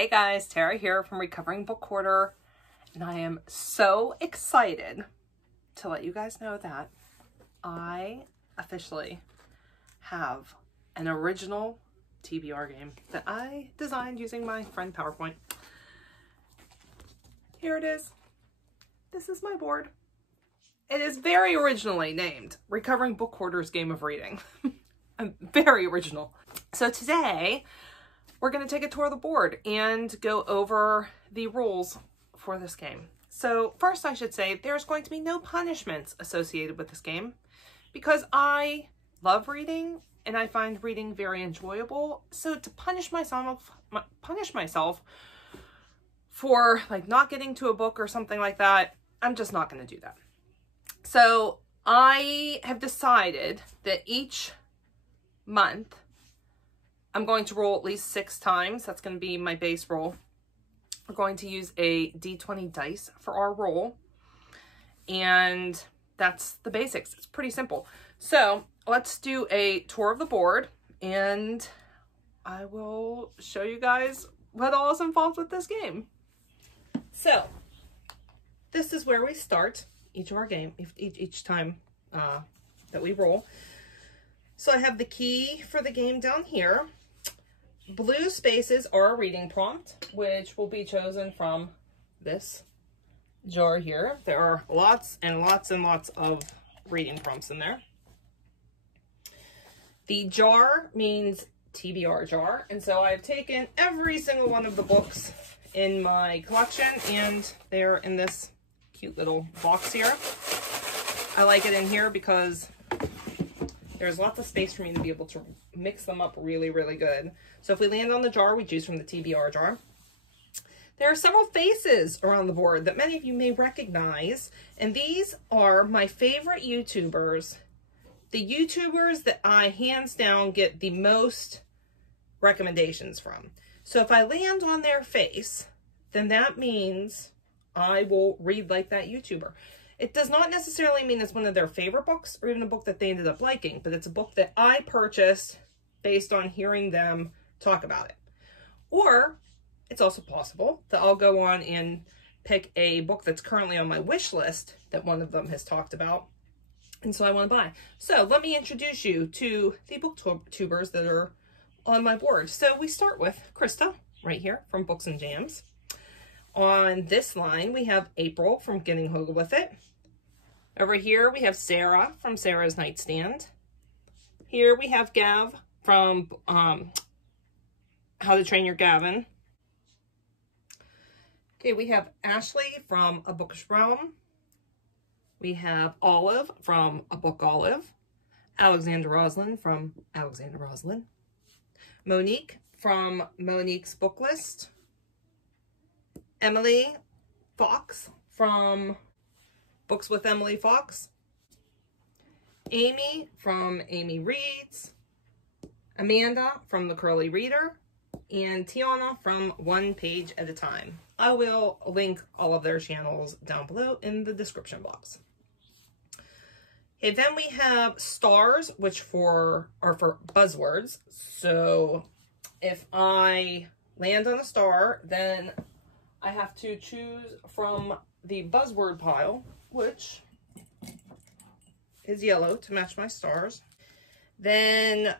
Hey guys, Tara here from Recovering Book Hoarder, and I am so excited to let you guys know that I officially have an original TBR game that I designed using my friend PowerPoint. Here it is. This is my board. It is very originally named Recovering Book Hoarder's Game of Reading. Very original. So today, we're going to take a tour of the board and go over the rules for this game. So first I should say there's going to be no punishments associated with this game because I love reading and I find reading very enjoyable. So to punish myself for like not getting to a book or something like that, I'm just not going to do that. So I have decided that each month I'm going to roll at least 6 times. That's going to be my base roll. We're going to use a D20 dice for our roll. And that's the basics. It's pretty simple. So let's do a tour of the board and I will show you guys what all is involved with this game. So this is where we start each of our game, each time that we roll. So I have the key for the game down here. Blue spaces are a reading prompt, which will be chosen from this jar here. There are lots and lots and lots of reading prompts in there. The jar means TBR jar, and so I've taken every single one of the books in my collection, and they're in this cute little box here. I like it in here because there's lots of space for me to be able to mix them up really, really good. So if we land on the jar, we choose from the TBR jar. There are several faces around the board that many of you may recognize, and these are my favorite YouTubers. The YouTubers that I hands down get the most recommendations from. So if I land on their face, then that means I will read like that YouTuber. It does not necessarily mean it's one of their favorite books or even a book that they ended up liking, but it's a book that I purchased based on hearing them talk about it. Or it's also possible that I'll go on and pick a book that's currently on my wish list that one of them has talked about, and so I want to buy. So let me introduce you to the booktubers that are on my board. So we start with Krista right here from Books and Jams. On this line, we have April from Getting Hoga With It. Over here, we have Sarah from Sarah's Nightstand. Here we have Gav from How to Train Your Gavin. Okay, we have Ashley from A Bookish Realm. We have Olive from A Book Olive. Alexander Roslin from Alexander Roslin. Monique from Monique's Book List. Emily Fox from Books with Emily Fox. Amy from Amy Reads. Amanda from The Curly Reader. And Tiana from One Page at a Time. I will link all of their channels down below in the description box. Okay, then we have stars, which are for buzzwords. So if I land on a star, then I have to choose from the buzzword pile, which is yellow to match my stars. Then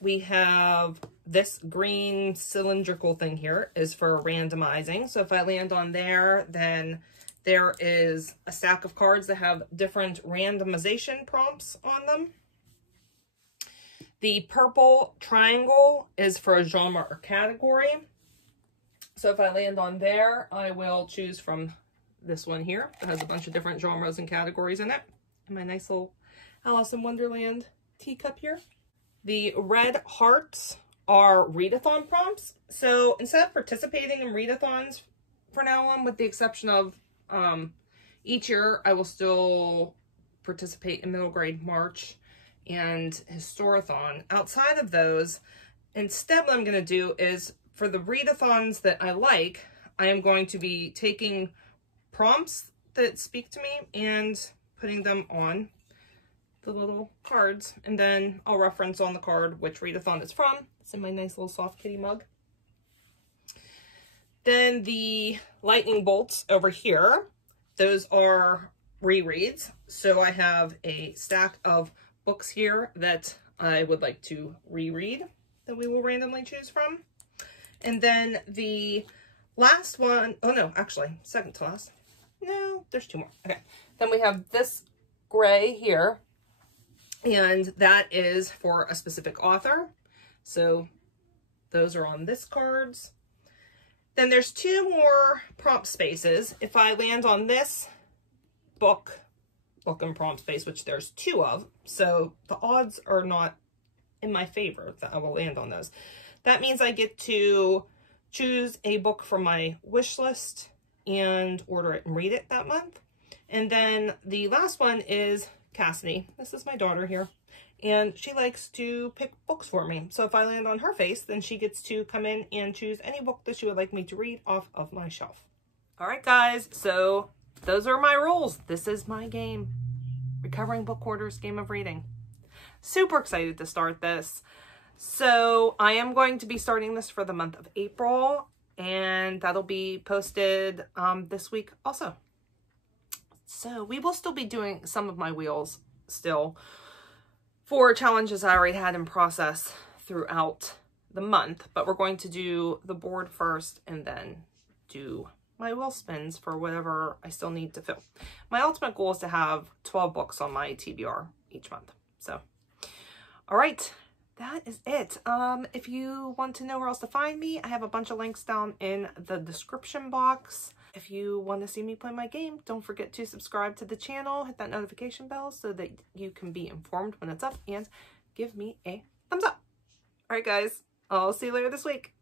we have this green cylindrical thing here is for randomizing. So if I land on there, then there is a stack of cards that have different randomization prompts on them. The purple triangle is for a genre or category. So if I land on there, I will choose from this one here. It has a bunch of different genres and categories in it. And my nice little Alice in Wonderland teacup here. The red hearts are readathon prompts. So instead of participating in readathons for now on, with the exception of each year, I will still participate in middle grade March and Historathon. Outside of those, instead what I'm going to do is for the readathons that I like, I am going to be taking prompts that speak to me and putting them on the little cards, and then I'll reference on the card which readathon it's from. It's in my nice little soft kitty mug. Then the lightning bolts over here, those are rereads. So I have a stack of books here that I would like to reread that we will randomly choose from. And then the last one, oh no, actually, second to last. No, there's two more. Okay. Then we have this gray here, and that is for a specific author. So those are on this cards. Then there's two more prompt spaces. If I land on this book and prompt space, which there's two of, so the odds are not in my favor that I will land on those. That means I get to choose a book from my wish list and order it and read it that month. And then the last one is Cassidy. This is my daughter here, and she likes to pick books for me. So if I land on her face, then she gets to come in and choose any book that she would like me to read off of my shelf. All right, guys, so those are my rules. This is my game. Recovering Book Hoarders Game of Reading. Super excited to start this. So I am going to be starting this for the month of April, and that'll be posted this week also. So we will still be doing some of my wheels still for challenges I already had in process throughout the month, but we're going to do the board first and then do my wheel spins for whatever I still need to fill. My ultimate goal is to have 12 books on my TBR each month. So, all right, that is it. If you want to know where else to find me, I have a bunch of links down in the description box. If you want to see me play my game, don't forget to subscribe to the channel, hit that notification bell so that you can be informed when it's up, and give me a thumbs up. All right, guys, I'll see you later this week.